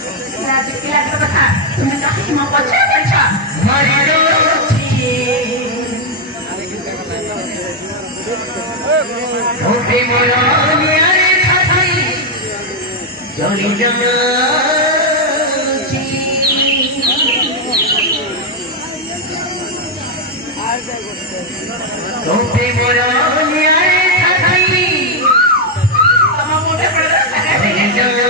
Lagi kata তুমি কাকে মা পছে পয়সা মারি দোছি ওপে মোরা নিয়ারে খাই জলি জমাছি ওপে মোরা নিয়ারে খাই তমা মোটে পড়া জলি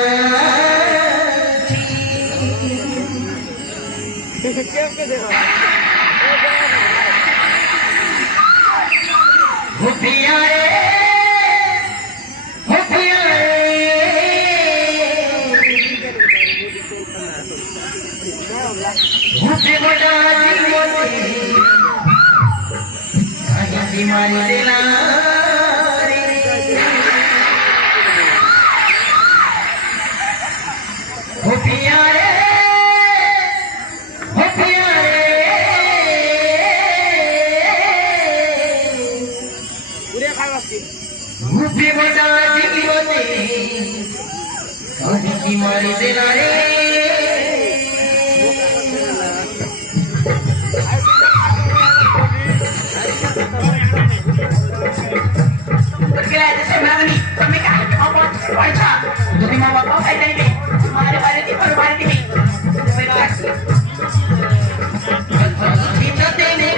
मारी देना रे जैसे मैंने तुम्हें क्या अच्छा तुम्हें माँ बाप का देंगे हमारे बारे में पर बारे में तुम्हें बात ठीक है देने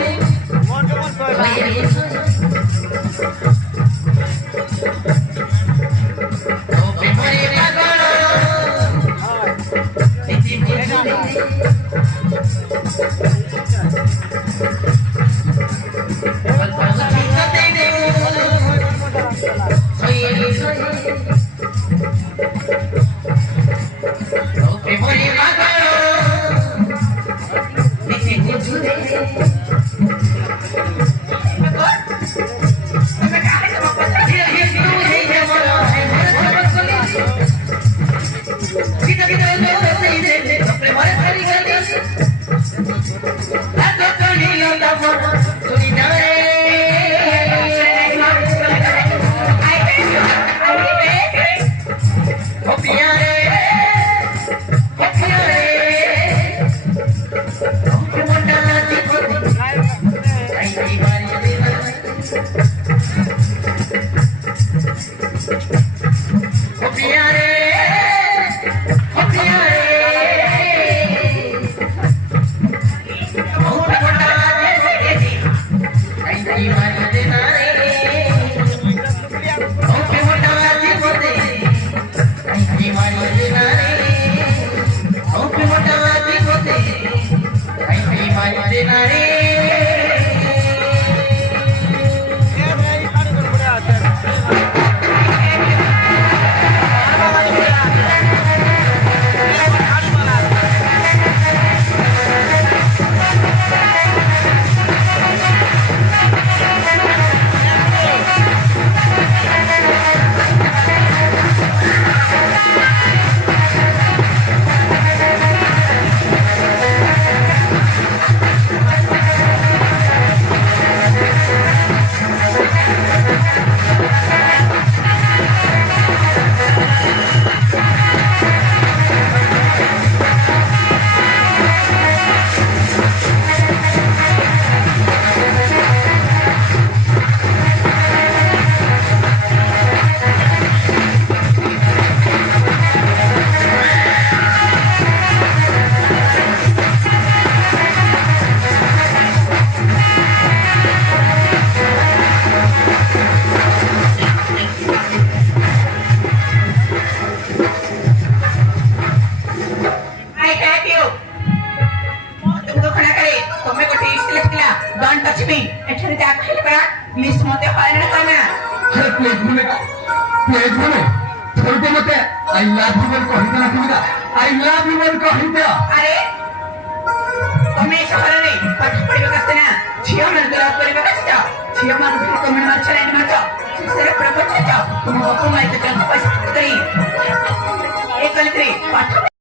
I love you बोल कही देना तुमका I love you बोल कही दे अरे तुम्हें सवाल नहीं पाठ पढ़िबा कसते ना झियो मन गला पढ़िबा कसते झियो मन को कमेंट मार चला नहीं मारतो सिरे प्रपोज करतो तुम बापू माई के पैसा करी एक कल करी पाठ